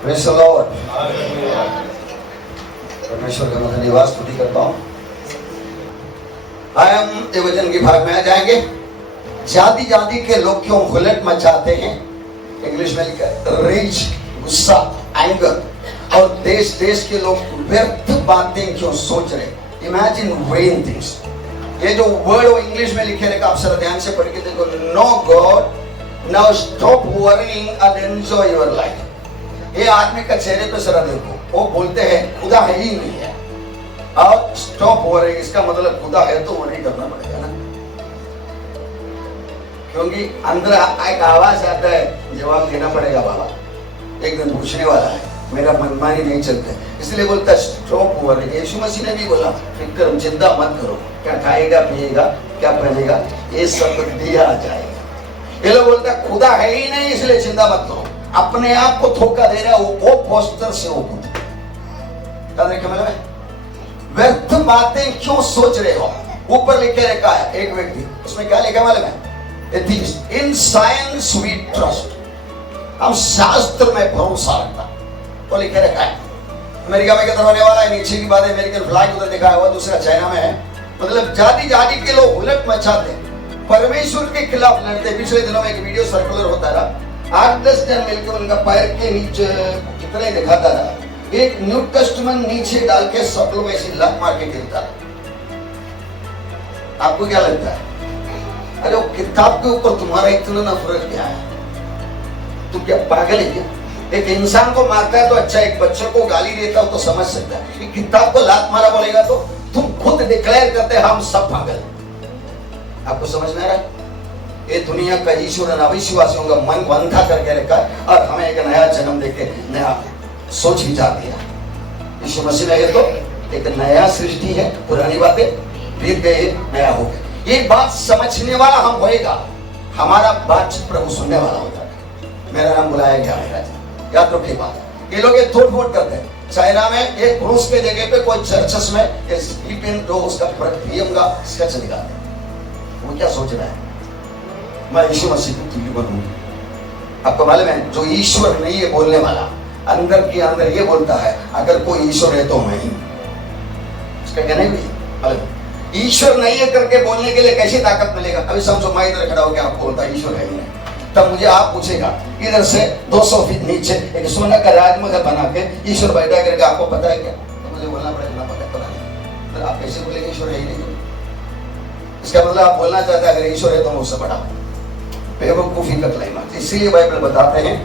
Praise the Lord. परमेश्वर का मैं धन्यवाद स्तुति करता हूँ। आए हम ये वचन के भाग में आ जाएंगे। जाति जाति के लोग क्यों हुलट मचाते हैं, इंग्लिश में लिखा है रेज, गुस्सा, एंगर, और देश देश के लोग व्यर्थ बातें क्यों सोच रहे। Imagine when things. ये जो वर्ड वो इंग्लिश में लिखे रहेगा, आप जरा ध्यान से पढ़ के देखो। No God, now stop worrying and enjoy your life. ये आदमी का चेहरे पे जरा देखो, वो बोलते हैं खुदा है ही नहीं है, और स्टॉप वरिंग, इसका मतलब खुदा है तो वरी करना पड़ेगा ना, क्योंकि अंदर एक आवाज आता है, जवाब देना पड़ेगा। बाबा एक दिन पूछने वाला है, मेरा मनमानी नहीं चलता, इसलिए बोलता है स्टॉप वरिंग। यीशु मसीह ने भी बोला फिक्र चिंता मत करो, क्या खाएगा पिएगा क्या पहनेगा ये सब दिया जाएगा। ये लोग बोलता है खुदा है ही नहीं इसलिए चिंता मत करो, अपने आप को धोखा दे रहा है वो पोस्टर से वो खुद। व्यर्थ बातें क्यों सोच रहे हो। ऊपर लिखे रखा है एक व्यक्ति, उसमें क्या लिखा मालूम है, atheist. In science we trust, हम शास्त्र में भरोसा रखता, तो लिखे रखा है। अमेरिका में कितना होने वाला है, नीचे की बात है, अमेरिकन फ्लैग उधर दिखाया हुआ, दूसरा चाइना में है। मतलब जाति जाति के लोग उलट मचाते, परमेश्वर के खिलाफ लड़ते। पिछले दिनों में एक वीडियो सर्कुलर होता रहा, 8-10 जन मिलकर उनका पैर के नीचे कितने दिखाता रहा, एक न्यू टेस्टमेंट नीचे डाल के सब लोग ऐसी लत मार के गिरता रहा। आपको क्या लगता है, अरे वो किताब के ऊपर तुम्हारा इतना नफरत क्या है, तुम क्या पागल है क्या। एक इंसान को मारता है तो अच्छा, एक बच्चे को गाली देता हो तो समझ सकता है, एक किताब को लात मारा बोलेगा तो तुम खुद डिक्लेयर करते हैं हम सब पागल। आपको समझ में आ रहा है, ये दुनिया का ईश्वर और अविश्वासियों का मन बंधा करके रखा है, और हमें एक नया जन्म देके नया सोच विचार दिया। यीशु मसीह ने तो एक नया सृष्टि है, पुरानी बातें बीत गए, नया हो गया। ये बात समझने वाला हम होएगा, हमारा बात प्रभु सुनने वाला होता है। मेरा नाम बुलाया गया है, याद रखिए बात। ये लोग ये थोट फोट करते हैं। चाइना में एक क्रूस के जगह पे कोई चर्चेस में स्टीफन जो उसका पीएम का स्केच निकालते हैं। वो क्या सोच रहा है, मैं यीशु मसीह की तुल्य बनूं। आपको मालूम है, जो ईश्वर नहीं है बोलने वाला, अंदर के अंदर ये बोलता है अगर कोई ईश्वर है तो मैं ही। इसका कहना ही नहीं, ईश्वर नहीं है करके बोलने के लिए कैसी ताकत मिलेगा। अभी समझो मैं इधर खड़ा होकर आपको बोलता ईश्वर है ही नहीं, तब मुझे आप पूछेगा इधर से 200 फीट नीचे एक सोने का राजमहल बना के ईश्वर बैठा करके आपको पता है क्या, तो मुझे बोलना पड़ेगा पता नहीं, तो आप कैसे बोलेंगे ईश्वर है ही नहीं। इसका मतलब आप बोलना चाहते हैं अगर ईश्वर है तो मुझसे बड़ा, बेवकूफी का क्लाइमेक्स। इसीलिए बाइबल बताते हैं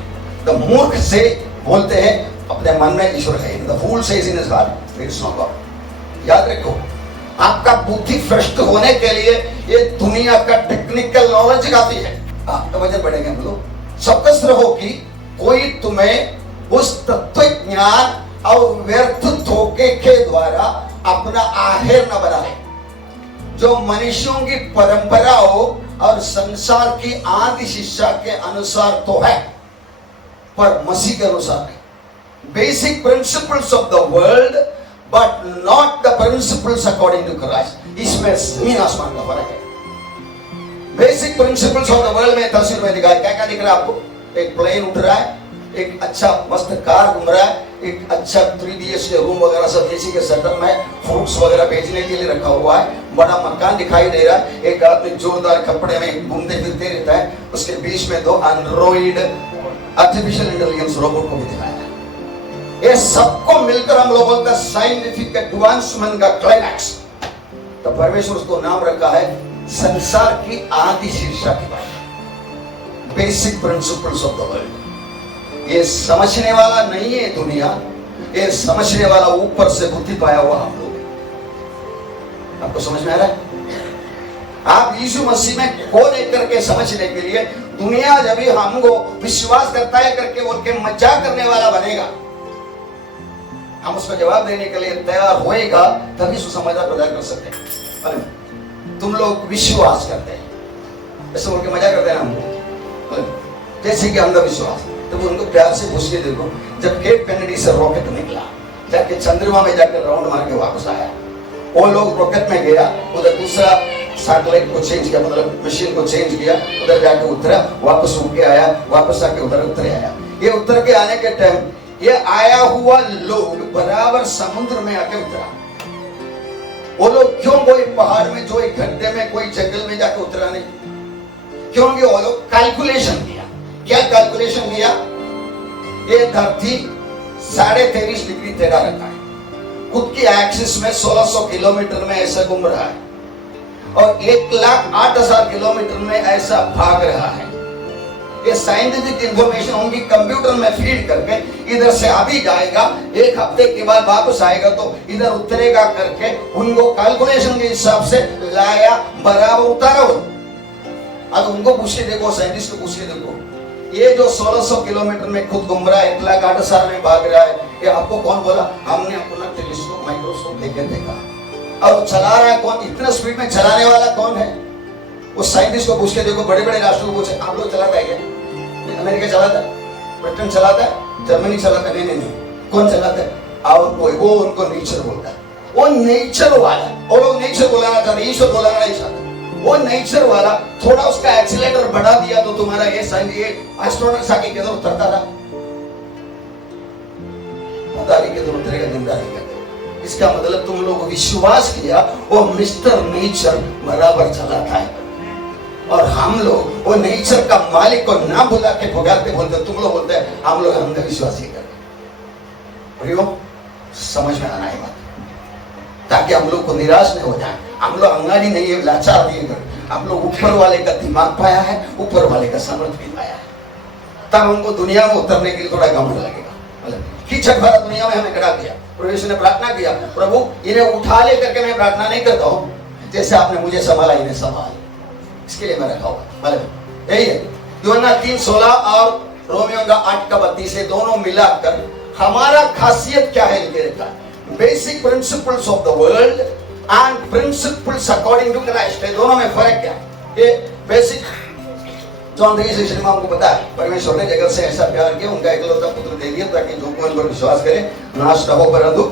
द मूर्ख से बोलते हैं अपने मन में ईश्वर है, the fool says in his heart there is no God. याद रखो, आपका बुद्धि भ्रष्ट होने के लिए ये दुनिया का टेक्निकल नॉलेज काफी है। तो वजन बढ़ेगा, मतलब चौकस रहो कि कोई तुम्हें उस तत्व ज्ञान और व्यर्थ धोखे के द्वारा अपना आहेर न बनाए, जो मनुष्यों की परंपराओं और संसार की आदि शिक्षा के अनुसार तो है, पर मसीह के अनुसार नहीं। Basic principles of the world but not the principles according to Christ. इसमें जमीन आसमान का फर्क है। Basic principles of the world में तस्वीर में दिखाया, क्या क्या दिख रहा है आपको, एक प्लेन उठ रहा है, एक अच्छा मस्त कार घूम रहा है, एक अच्छा 3BH के रूम वगैरह सब एसी के सेटअप में फ्रूट्स वगैरह बेचने के लिए रखा हुआ है, बड़ा मकान दिखाई दे रहा है, एक आदमी जोरदार कपड़े में घूमते फिरते रहता है, उसके बीच में 2 एंड्रॉइड आर्टिफिशियल इंटेलिजेंस रोबोट को भी दिखाया है। ये सबको मिलकर हम लोगों का साइंटिफिक एडवांसमेंट का क्लाइमैक्स, तो परमेश्वर उसको नाम रखा है संसार की आदि शिक्षा की बात, basic principles of the world. ये समझने वाला नहीं है दुनिया, ये समझने वाला ऊपर से बुद्धि पाया हुआ हम लोग। आपको समझ में आ रहा है, आप यीशु मसीह में कौन है करके समझने के लिए दुनिया जब भी हमको विश्वास करता है करके बोल के मजाक करने वाला बनेगा, हम उसका जवाब देने के लिए तैयार होएगा, तभी सुसमाचार प्रदान कर सकते हैं। तुम लोग विश्वास करते हैं, ऐसे बोल के मजा करते हैं हम, जैसे कि अंधविश्वास। तो उनको प्यार से पूछ के देखो, जब केप कैनेडी से रॉकेट निकला, जाके चंद्रमा में जाकर राउंड मार के वापस आया, वो लोग रॉकेट में गया, उधर दूसरा सैटेलाइट को चेंज किया, मतलब मशीन को चेंज किया, उधर जाके उतरा, वापस उठ के आया, वापस आके उधर उतर आया। ये उतर के आने के टाइम ये आया हुआ लोग बराबर समुद्र में आके उतरा। वो लोग क्यों कोई पहाड़ में, जो एक गड्ढे में, कोई जंगल में जाके उतरा नहीं? क्योंकि वो लोग कैलकुलेशन किया। क्या कैलकुलेशन किया? ये धरती 23.5 डिग्री टेढ़ा रखा है, खुद की एक्सिस में 1600 किलोमीटर में ऐसा घूम रहा है, और 1,08,000 किलोमीटर में ऐसा भाग रहा है। ये साइंटिफिक इंफॉर्मेशन उनकी कंप्यूटर में फीड करके इधर से अभी जाएगा, एक हफ्ते के बाद वापस आएगा तो इधर उतरेगा करके उनको कैलकुलेशन के हिसाब से लाया, बराबर उतारा। अब उनको पूछ के देखो, साइंटिस्ट को पूछ के देखो, ये जो 1600 किलोमीटर में खुद घूम रहा है, 1,08,000 में भाग रहा है, ये आपको कौन बोला? हमने अपना टेलीस्कोप, माइक्रोस्कोप देके देखा। और चला रहा है कौन? इतना स्पीड में चलाने वाला कौन है? उस साइंटिस्ट को पूछ के देखो, बड़े बड़े राष्ट्रों को पूछे, आप लोग चलाता है क्या? अमेरिका चलाता है, ब्रिटेन चलाता है, जर्मनी चलाता है? नहीं, कौन चलाता है? और कोई, वो उनको नेचर बोलता है। वो नेचर वाला, और लोग नेचर बोलाना चाहते, ईश्वर बोलाना नहीं चाहते। वो नेचर वाला थोड़ा उसका एक्सीलरेटर बढ़ा दिया तो तुम्हारा ये एस्ट्रोनॉट्स आके किधर उतरता था? पता नहीं किधर उतरेगा, जिंदा नहीं करते। इसका मतलब तुम लोग विश्वास किया वो मिस्टर नेचर बराबर चलाता है, और हम लोग वो नेचर का मालिक को ना बुला के पुकारते बोलते, तुम लोग बोलते हैं हम लोग अंधविश्वासी करते। समझ में आना है बात, ताकि हम लोग को निराश नहीं हो जाए। हम लोग अंगारी नहीं है, लाचार नहीं है। हम लोग ऊपर वाले का दिमाग पाया है, ऊपर वाले का समर्थ भी पाया है, तब हमको दुनिया में उतरने के लिए थोड़ा घमंड लगेगा। कीचड़ भरा दुनिया में हमें खड़ा किया, प्रभु ने प्रार्थना किया, प्रभु इन्हें उठा ले करके मैं प्रार्थना नहीं करता हूँ, जैसे आपने मुझे संभाला इन्हें संभाल, इसके लिए मैं रखा होगा। यही है यूहन्ना 3:16 और रोमियो का 8:32 दोनों मिलाकर हमारा खासियत क्या है लिखे रखा है। Basic principles of the world and principles according to Christ, दोनों में फर्क क्या है? ये बेसिक जॉन 3:16 में हमको पता है, परमेश्वर ने जगत से ऐसा प्यार किया, उनका एकलौता पुत्र दे दिया ताकि जो कोई उन पर विश्वास करे नाश न हो परंतु,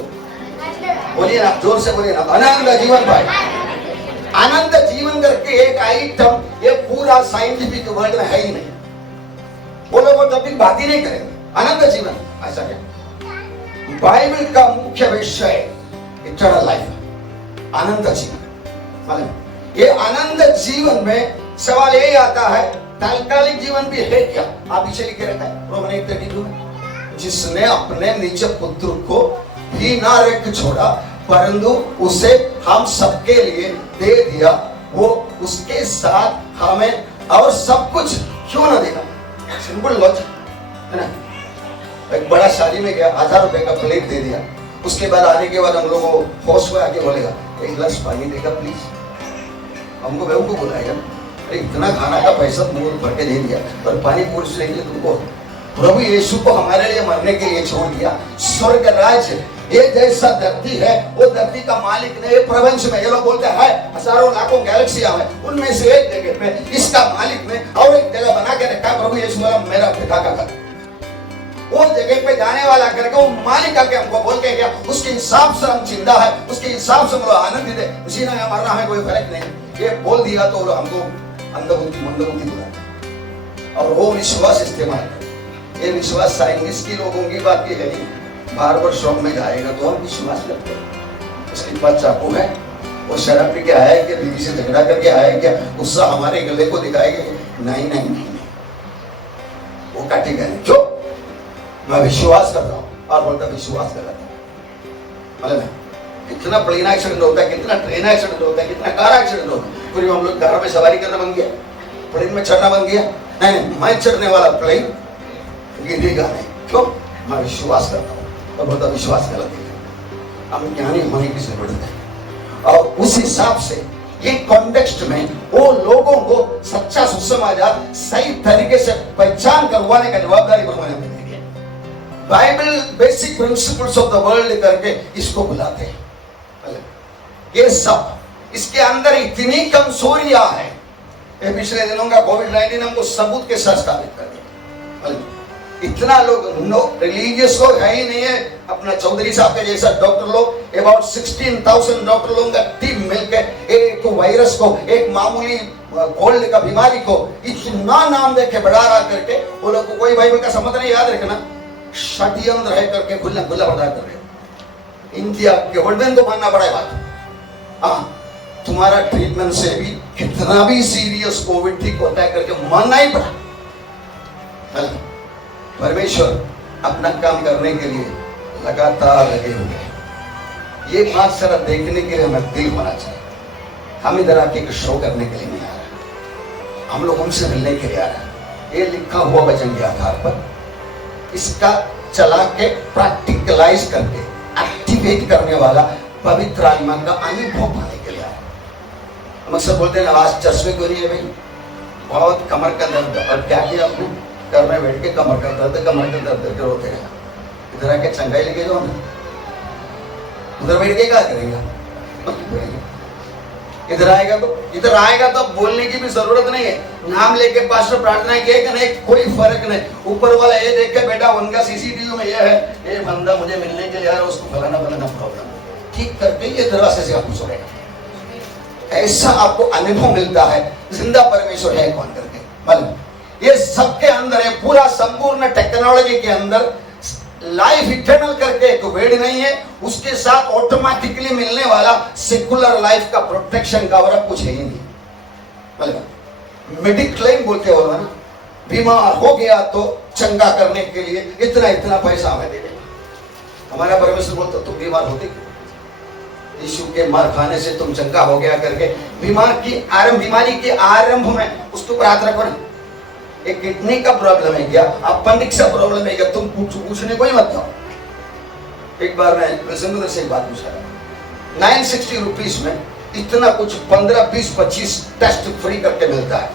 बोलिए ना, जोर से बोलिए ना, अनंत जीवन पाए। अनंत जीवन करके एक आइटम ये पूरा साइंटिफिक वर्ल्ड में है ही नहीं। वो लोग वो टॉपिक बात ही नहीं करेंगे। अनंत जीवन ऐसा क्या? बाइबल का मुख्य विषय इटर्नल लाइफ, अनंत जीवन। मालूम ये अनंत जीवन में सवाल यही आता है, तात्कालिक जीवन भी है क्या? आप पीछे लिखे रहता है रोमन 8:32 में, जिसने अपने निज पुत्र को ही ना रख छोड़ा परंतु उसे हम सबके लिए दे दिया, वो उसके साथ हमें और सब कुछ क्यों ना देगा? सिंपल लॉजिक है ना। एक बड़ा शादी में गया, 1000 रुपए का प्लेट दे दिया, उसके बाद आने के बाद हम लोग को होश में आके बोलेगा एक गिलास पानी देगा प्लीज? हमको बेवकूफ बुलाएगा, अरे इतना खाना का पैसा मुंह भर के दे दिया पर पानी पूछ लेंगे तुमको? प्रभु यीशु को हमारे लिए मरने के लिए छोड़ दिया। स्वर्ग राज्य ये जैसा धरती है, वो धरती का मालिक ने प्रपंच में, ये लोग बोलते हैं हजारों लाखों गैलेक्सियां हैं, उनमें से एक जगह पे इसका मालिक ने और एक जगह बना के रखा। प्रभु यीशु मेरा पिता का घर, वो जगह पे जाने वाला करके वो मालिक आके हमको बोल के गया, उसके हिसाब से हम जिंदा है, उसके हिसाब से हम लोग आनंदित है, जीना या मरना है कोई फर्क नहीं। ये बोल दिया तो हमको अंधबुद्धि मंदबुद्धि बोला, और वो विश्वास इस्तेमाल कर। ये विश्वास साइंटिस्ट की लोगों की बात की है नहीं। बार बार शॉप में जाएगा तो हम विश्वास करते हैं। उसके पास चाकू है, वो शराब पी के आया क्या, बीवी से झगड़ा करके आया क्या, गुस्सा हमारे गले को दिखाएगा? नहीं नहीं नहीं, वो काटेगा नहीं। क्यों? मैं विश्वास करता हूँ, और बोलता विश्वास कर रहा था। कितना प्लेन एक्सीडेंट होता है, कितना ट्रेन एक्सीडेंट होता है, कितना कार एक्सीडेंट होता है। पूरी हम लोग कार में सवारी करना बन गया, प्लेन में चढ़ना बन गया। नहीं, मैं चढ़ने वाला प्लेन गिरेगा नहीं। क्यों? मैं विश्वास करता हूँ, और बोलता विश्वास गलत है। हम ज्ञानी होने की जरूरत है, और उस हिसाब से ये कॉन्टेक्स्ट में वो लोगों को सच्चा सुसमाचार सही तरीके से पहचान करवाने का जवाबदारी बनवाने में देंगे। Bible basic principles of the world करके इसको बुलाते हैं। ये सब इसके अंदर इतनी कमजोरियां है, ये पिछले दिनों का कोविड-19 हमको सबूत के साथ साबित कर दिया। इतना लोग रिलीजियस लोग है ही नहीं है। अपना चौधरी साहब के जैसा डॉक्टर लोग, अबाउट 16,000 डॉक्टर लोगों का टीम मिलकर एक वायरस को, एक मामूली कोल्ड का बीमारी को इतना नाम देके बढ़ा रहा करके, वो लोग को कोई बाइबल का संबंध नहीं याद रखना। षड्यंत्र रह करके खुला खुला बर्दाश्त कर रहे हो। इंडिया गवर्नमेंट को मानना पड़ा है बात। तुम्हारा ट्रीटमेंट से भी कितना भी सीरियस कोविड ठीक होता है करके मानना ही पड़ा। परमेश्वर अपना काम करने के लिए लगातार लगे हुए हैं। ये बात सारा देखने के लिए हमें दिल होना चाहिए। हम इधर आके शो करने के लिए नहीं आ रहे, हम लोग उनसे मिलने के लिए आ रहे हैं। ये लिखा हुआ वचन के आधार पर इसका चला के प्रैक्टिकलाइज करके एक्टिवेट करने वाला पवित्र आत्मा का अनुभव पाने के लिए आया। हम अक्सर बोलते हैं आज चश्मे क्यों नहीं है भाई, बहुत कमर का दर्द। और क्या किया आपने, घर में बैठ के कमर का दर्द करके रोते रहे। इधर आके चंगाई लेके जाओ ना, उधर बैठ के क्या करेगा। इधर आएगा तो बोलने की भी जरूरत नहीं है। नाम लेके पास्टर प्रार्थना किए कि नहीं, कोई फर्क नहीं। ऊपर वाला ये देख के बेटा उनका सीसीटीवी में ये है, ये बंदा मुझे मिलने के लिए आ रहा है, उसको फलाना प्रॉब्लम ठीक करके ये दरवाजे से आपको छोड़ेगा। ऐसा आपको अनुभव मिलता है जिंदा परमेश्वर है कौन करके। मतलब ये सबके अंदर है, पूरा संपूर्ण टेक्नोलॉजी के अंदर लाइफ इटर्नल करके एक वर्ड नहीं है, उसके साथ ऑटोमेटिकली मिलने वाला सेकुलर लाइफ का प्रोटेक्शन का और कुछ है ही नहीं। मतलब मेडिक्लेम बोलते हो ना, बीमार हो गया तो चंगा करने के लिए इतना इतना पैसा हमें दे देगा। हमारा परमेश्वर बोलता तुम बीमार होते क्यों, यीशु के मार खाने से तुम चंगा हो गया करके बीमारी के आरंभ में उसके ऊपर हाथ रखो ना। एक किडनी का प्रॉब्लम है क्या, अपेंडिक्स का प्रॉब्लम है क्या, तुम पूछने को ही मत जाओ। एक बार मैं विजयनगर से एक बात पूछा, 960 रुपीज में इतना कुछ 15, 20, 25 टेस्ट फ्री करके मिलता है,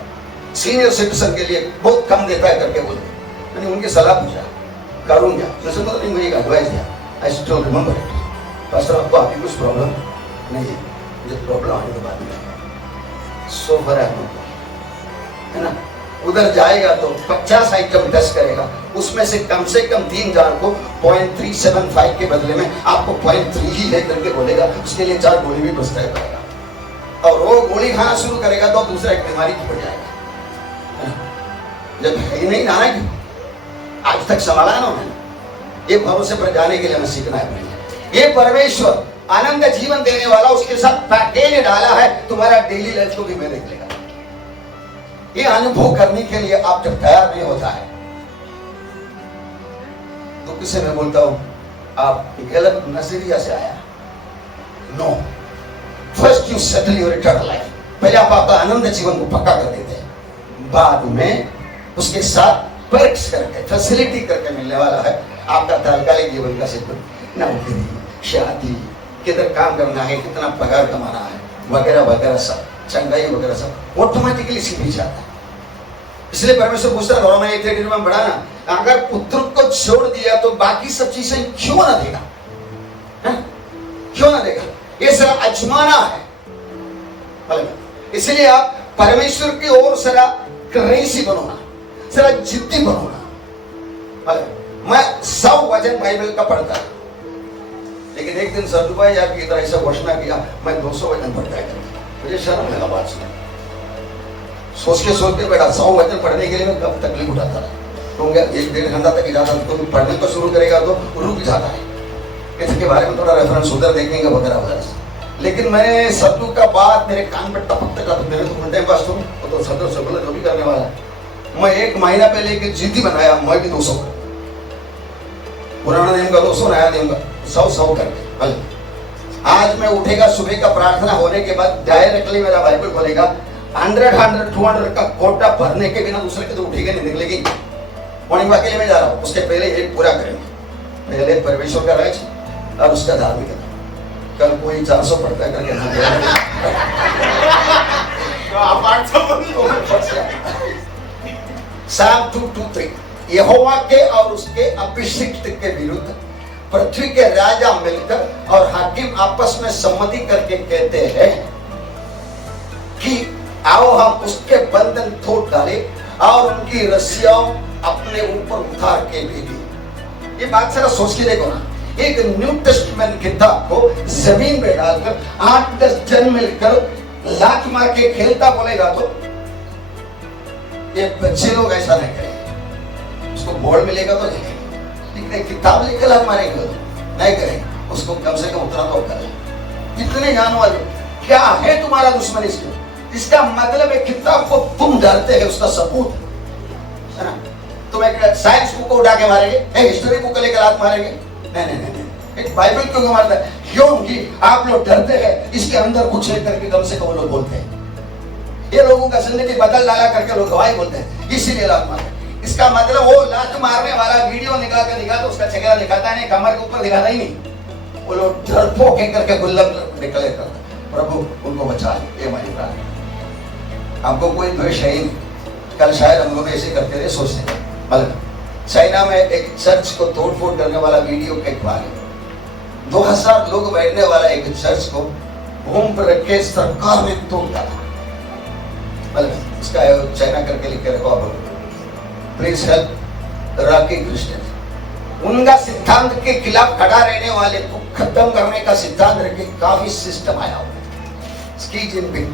सीनियर सिटीजन के लिए बहुत कम देता है करके बोलते। मैंने उनकी सलाह पूछा करूंगा, विजयनगर ने मुझे एडवाइस दिया, I still remember it. Pastor आपको आपकी कुछ प्रॉब्लम नहीं है, मुझे प्रॉब्लम आने के बाद में सो फर है ना। उधर जाएगा तो 50 आइटम टेस्ट करेगा, उसमें से कम 3,000 को 0.375 के बदले में आपको 0.3 ही लेकर के बोलेगा, उसके लिए 4 गोली भी प्रिस्क्राइब करेगा। और वो गोली खाना शुरू करेगा तो दूसरा एक बीमारी बढ़ जाएगा। जब है ही नहीं जाना क्यों, आज तक संभाला है ना उन्होंने। ये भरोसे पर जाने के लिए हमें सीखना है। ये परमेश्वर आनंद जीवन देने वाला, उसके साथ पैकेज डाला है, तुम्हारा डेली लाइफ को भी मैं देख लेगा। ये अनुभव करने के लिए आप जब तैयार नहीं होता है तो किसे मैं बोलता हूं आप गलत नजरिया से आया। No, first you settle your eternal life. पहले आप आपका आनंद जीवन को पक्का कर देते हैं, बाद में उसके साथ पर्क्स करके फैसिलिटी करके मिलने वाला है आपका तात्कालिक जीवन का सिद्ध। नौकरी, शादी, किधर काम करना है, कितना पगार कमाना है, वगैरह वगैरह सब, चंगाई वगैरह सब ऑटोमेटिकली सीख जाता है। इसलिए परमेश्वर पूछता है मैं 1 में बढ़ाना, अगर पुत्र को छोड़ दिया तो बाकी सब चीजें क्यों ना देगा, क्यों ना देगा। ये सारा अजमाना है। इसलिए आप परमेश्वर की ओर जरा क्रेजी बनो ना, जरा जिद्दी बनो ना। मैं 100 वचन बाइबल का पढ़ता, लेकिन एक दिन सदु भाई आपकी तरह ऐसा घोषणा किया मैं 200 वचन पढ़ता है। मुझे शर्म लगा बात सुना, सोचते बैठा 100 वचन पढ़ने के लिए मैं कब तकलीफ उठाता रहा। तो 1-1.5 घंटा तक इजाजत, तो पढ़ने को शुरू करेगा तो रुक जाता है, इसके बारे में थोड़ा रेफरेंस उधर देखेंगे वगैरह वगैरह। लेकिन मैंने सदु का बात मेरे कान पे टपकते टपकते, मेरे तो घंटे पास तो सदर से बोला जो भी करने वाला है। मैं 1 महीना पहले एक जिद्दी बनाया, मैं भी 200 पुराना नियम का 200, नया नियम का 100 करके। आज मैं उठेगा सुबह का प्रार्थना होने के बाद डायरेक्टली मेरा बाइबल खोलेगा, 100, 200 का कोटा भरने के बिना दूसरे के तो उठेगा नहीं, निकलेगी। मॉर्निंग वॉक के लिए मैं जा रहा हूँ, उसके पहले एक पूरा करेंगे। पहले परमेश्वर का राज और उसका धार्मिकता। कल कोई 400 पढ़ता है करके Psalm 2:2-3 यहोवा के और उसके अभिषिक्त के विरुद्ध पृथ्वी के राजा मिलकर और हाकिम आपस में सम्मति करके कहते हैं कि आओ हम उसके बंधन तोड़ डाले और उनकी रस्सियां अपने ऊपर उतार के ले ली। ये बात जरा सोच के देखो ना, एक न्यू टेस्टमेंट किताब को जमीन पे डालकर 8-10 जन मिलकर लात मार के खेलता बोलेगा तो ये बच्चे लोग ऐसा नहीं करेंगे। उसको बॉल मिलेगा तो नहीं, लेकिन किताब लेकर हाथ मारेंगे नहीं करेंगे, उसको कम से कम उतना तो करें। इतने जानवर वाले क्या है तुम्हारा दुश्मन इसको? इसका मतलब एक किताब को तुम डरते हो, उसका सबूत है ना। तुम एक साइंस बुक को उठा के मारेंगे, एक हिस्ट्री बुक को लेकर हाथ मारेंगे? नहीं नहीं नहीं। एक बाइबल क्यों मारता है? क्योंकि आप लोग डरते हैं इसके अंदर कुछ है करके कम से कम लोग बोलते हैं। ये लोगों का जिंदगी बदल डाला करके लोग गवाही बोलते हैं, इसीलिए लात मारते हैं। इसका मतलब वो लात मारने वाला वीडियो निकाल कर दिखा तो उसका चेहरा दिखाता नहीं, कमर के ऊपर दिखाता ही नहीं। वो लोग डरपोक करके गुल्लक निकले करते। प्रभु उनको बचा ले, ये हमारी प्रार्थना। हमको कोई द्वेष है ही नहीं। कल शायद हम लोग ऐसे करते रहे, सोचते थे मतलब चाइना में एक चर्च को तोड़फोड़ करने वाला वीडियो एक बार 2000 लोग बैठने वाला एक चर्च को घूम पर रख के सरकार ने तोड़ डाला। मतलब इसका चाइना करके लिख के रखो आप, प्लीज हेल्प राकी क्रिश्चियन। उनका सिद्धांत के खिलाफ खड़ा रहने वाले को खत्म करने का सिद्धांत रख के काफी सिस्टम आया हुआ। शी जिनपिंग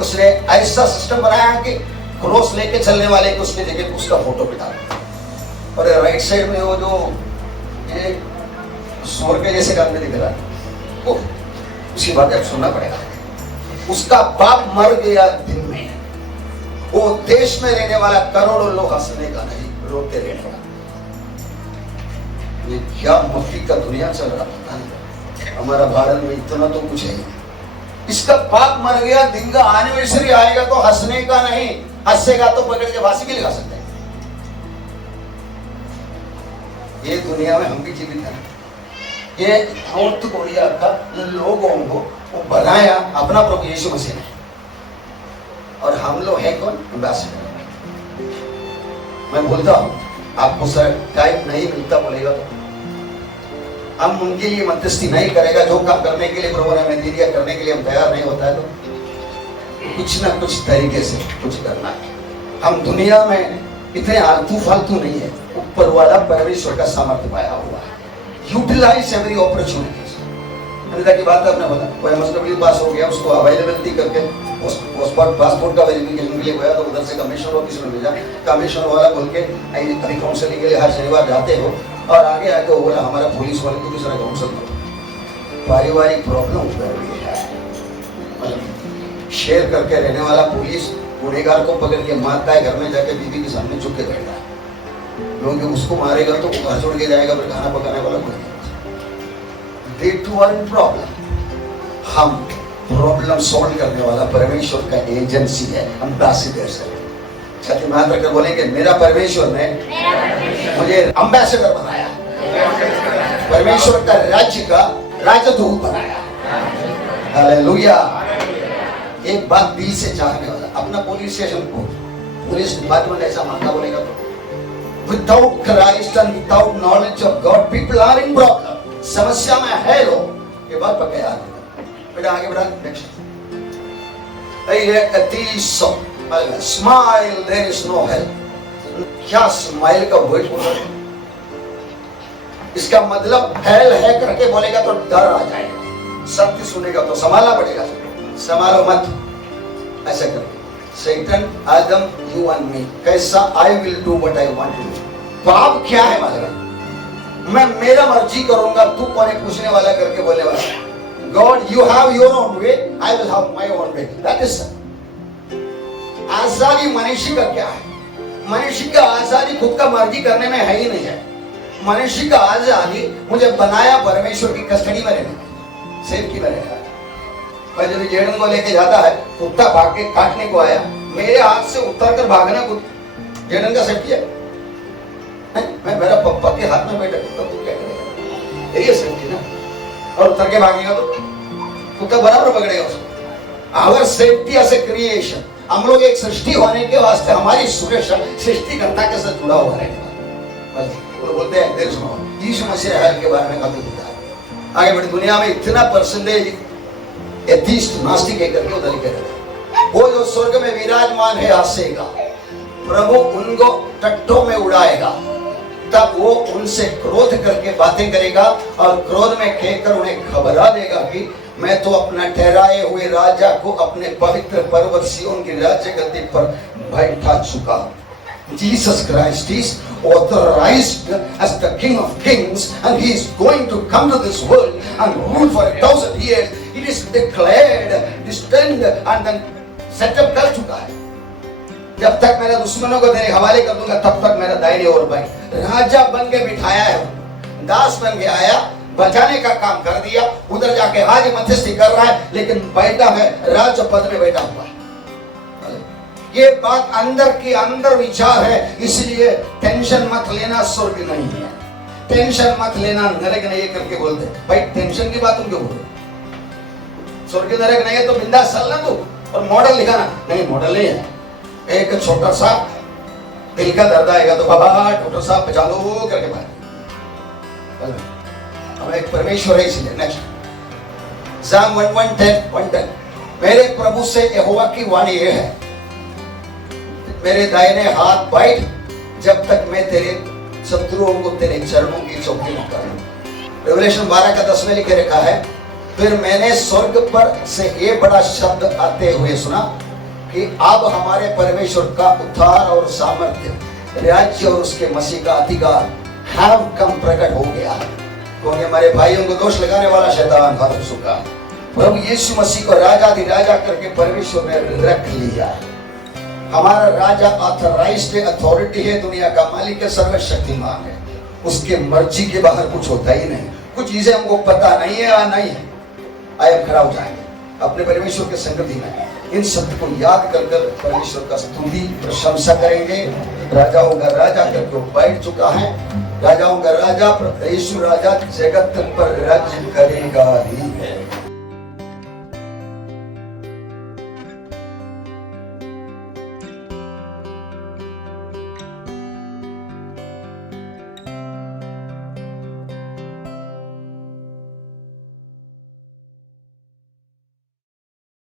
उसने ऐसा सिस्टम बनाया कि क्रॉस लेके चलने वाले को उसके जगह उसका फोटो बिठा, और राइट साइड में वो जो ये स्वर के जैसे काम में दिख रहा है, उसकी बात अब सुनना पड़ेगा। उसका बाप मर गया दिन में, वो देश में रहने वाला करोड़ों लोग हंसने का नहीं, रोते रहने वाला। ये क्या मुफ्ती का दुनिया चल रहा पता नहीं। हमारा भारत में इतना तो कुछ है। इसका बाप मर गया दिन का एनिवर्सरी आएगा तो हंसने का नहीं, हंसेगा तो पकड़ के फांसी भी लगा सकते हैं। ये दुनिया में हम भी जीवित हैं। ये नॉर्थ कोरिया का लोगों को वो बनाया अपना प्रभु यीशु मसीह ने, और हम लोग हैं कौन? एम्बेसडर। मैं बोलता हूं आपको सर टाइम नहीं मिलता बोलेगा तो हम उनके लिए मध्यस्थी नहीं करेगा। जो काम करने के लिए प्रभु ने हमें दे दिया करने के लिए हम तैयार नहीं होता है तो कुछ ना कुछ तरीके से कुछ करना है। हम दुनिया में इतने आलतू फालतू नहीं है, ऊपर वाला परमेश्वर का सामर्थ्य पाया हुआ है। Utilise every opportunity. अनिता की बात आपने बोला, कोई मस्टरबली पास हो गया, उसको अवेलेबिलिटी करके पासपोर्ट का वेरिफिकेशन के लिए गया तो उधर से कमिश्नर ऑफिस में भेजा। कमिश्नर वाला बोल के अभी काउंसलिंग के लिए हर शनिवार जाते हो, और आगे आके वो बोला हमारा पुलिस वाले को दूसरा काउंसिल करो। पारिवारिक प्रॉब्लम उभर रही है, मतलब शेयर करके रहने वाला पुलिस गुनेगार को पकड़ के मारता है, घर में जाके बीवी के सामने झुक के बैठता है, क्योंकि उसको मारेगा तो वो घर छोड़ के जाएगा, फिर खाना पकाने वाला कोई नहीं। They too are in problem। हम प्रॉब्लम सॉल्व करने वाला परमेश्वर का एजेंसी है, एम्बेसडर्स है। छाती में हाथ रखकर बोलेंगे मेरा परमेश्वर ने मुझे एम्बेसडर बनाया, परमेश्वर का राज्य का राजदूत बनाया। हालेलुया। एक बात दिल से चाहने वाला अपना पुलिस स्टेशन को पुलिस डिपार्टमेंट ऐसा मानना बोलेगा तो without Christ and without knowledge of God people are in problem. समस्या में है लोग, ये बात पक्का याद है। बेटा आगे बढ़ा next. Smile there is no help. क्या स्माइल का वर्ड बोल रहे? इसका मतलब हेल है करके बोलेगा तो डर आ जाएगा, सत्य सुनेगा तो संभालना पड़ेगा। संभालो मत ऐसा करो। सैतान आदम यू एंड मी कैसा I will do what I want to do. पाप क्या है मालूम? मैं मेरा मर्जी करूंगा, तू कौन है पूछने वाला करके बोलने वाला। God you have your own way, I will have my own way. That is आजादी। मनुष्य का क्या है? मनुष्य का आजादी खुद का मर्जी करने में है ही नहीं है। मनुष्य का आजादी मुझे बनाया परमेश्वर की कस्टडी में रहने, सेफ्टी में रहना। मैं जब जेड़न को लेके जाता है, कुत्ता भाग के काटने को आया, मेरे हाथ से उतर कर भागना जेड़न का सेफ्टी है? मैं मेरा पप्पा के हाथ में बैठा कुत्ता तो क्या करेगा? यही सेफ्टी ना। और उतर के भागेगा तो कुत्ता बराबर पकड़ेगा उसको। Our safety as a creation. हम लोग एक सृष्टि होने के वास्ते हमारी सुरक्षा सृष्टिकर्ता के साथ जुड़ा हुआ रहेगा। वो बोलते हैं देर सुनो यीशु मसीह हर के बारे में काफी होता है। आगे बढ़ी दुनिया में इतना परसेंटेज एथीस्ट नास्तिक है करके उधर लिखे रहते। वो जो स्वर्ग में विराजमान है हंसेगा, प्रभु उनको टट्टों में उड़ाएगा, तब वो उनसे क्रोध करके बातें करेगा और क्रोध में कहकर उन्हें खबरा देगा कि मैं तो अपना ठहराए हुए राजा को अपने पवित्र पर्वत सिय्योन की राज्य गद्दी पर बैठा चुका। Jesus Christ is authorized as the King of Kings, and he is going to come to this world and rule for 1,000 years. It is declared, destined and then set up कर चुका है। जब तक मेरे दुश्मनों को तेरे हवाले कर दूंगा तब तक मेरा दाहिने ओर बैठ। राजा बन के बिठाया है, दास बन के आया, बचाने का काम कर दिया, उधर जाके आज मध्यस्थी कर रहा है, लेकिन बैठा है राज पद में बैठा हुआ है। ये बात अंदर की अंदर विचार है, इसलिए टेंशन मत लेना, स्वर्ग नहीं है। टेंशन मत लेना, नरक नहीं है करके बोलते भाई, टेंशन की बात तुम क्यों बोल? स्वर्ग नरक नहीं है तो बिंदास चलना तू, और मॉडल दिखाना नहीं, मॉडल नहीं है। एक छोटा सा दिल का दर्द आएगा तो बाबा डॉक्टर साहब बचा लो करके बात। हम एक परमेश्वर है, इसलिए नेक्स्ट Psalm 110 मेरे प्रभु से यहोवा की वाणी ये है, मेरे दाहिने हाथ बैठ जब तक मैं तेरे शत्रुओं को तेरे चरणों की चौकी न करूं। रेवलेशन 12 का 10 में लिखे रखा है, फिर मैंने स्वर्ग पर से ये बड़ा शब्द आते हुए सुना कि अब हमारे परमेश्वर का उद्धार और सामर्थ्य, राज्य और उसके मसीह का अधिकार हैव कम प्रकट हो गया है। क्योंकि हमारे भाइयों को दोष लगाने वाला शैतान हार चुका है। प्रभु यीशु मसीह को राजा करके परमेश्वर ने रख लिया है। हमारा राजा ऑथराइज्ड अथॉरिटी है, दुनिया का मालिक है, सर्वशक्तिमान है, उसके मर्जी के बाहर कुछ होता ही नहीं। कुछ चीजें हमको पता नहीं है या नहीं है, आए खड़ा हो जाएंगे अपने परमेश्वर के संगति में। इन शब्द को याद कर कर परमेश्वर का स्तुति प्रशंसा करेंगे। राजाओं का राजा करके वो बैठ चुका है, राजाओं का राजा यीशु राजा जगत पर राज्य करेगा ही है।